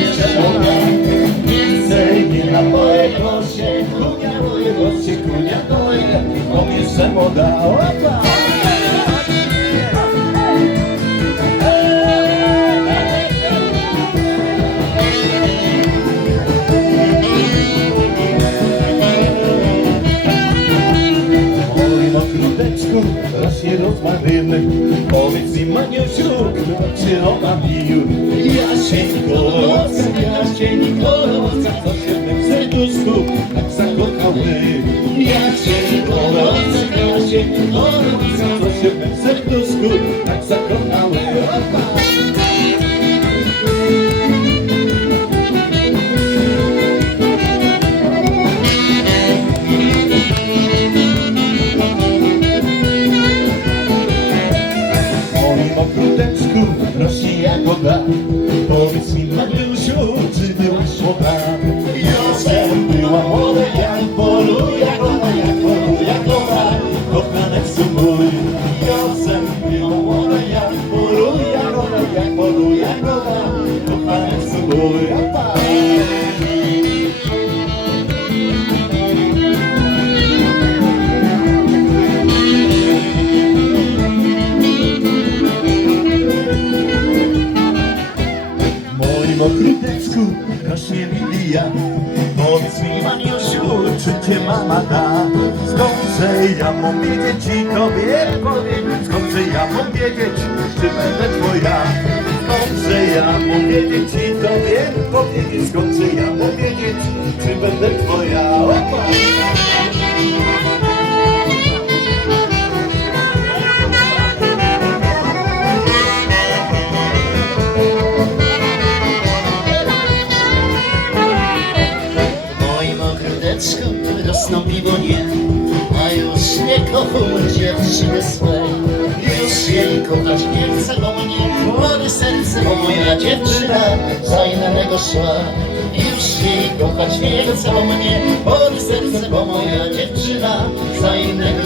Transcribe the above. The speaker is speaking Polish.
Jeszcze moda Więcej nie napoje się cię omamił Jasieńko, Jasieńko, co się w tym serduszku tak zakochały Jasieńko, Jasieńko, co się w tym serduszku tak zakochały Powiedz mi Mariusiu, czy byłaś młoda? Josem była młoda jak polu jagoda, jak polu jagoda Kochanek mój Josem była młoda jak polu jagoda, jak polu jagoda Kochanek mój Moim ogródeczku rośnie lilia Powiedz mi Maniusiu, czy cię mama da? Skądże ja mam wiedzieć i tobie powiedzieć Skądże ja mam wiedzieć, czy będę twoja? Skądże ja mam wiedzieć piwonie, a już nie kocham dziewczyny swej. Już jej kochać nie chcę, bo mnie boli serce, bo moja dziewczyna za innego szła. Już jej kochać nie chcę, bo mnie boli serce, bo moja dziewczyna za innego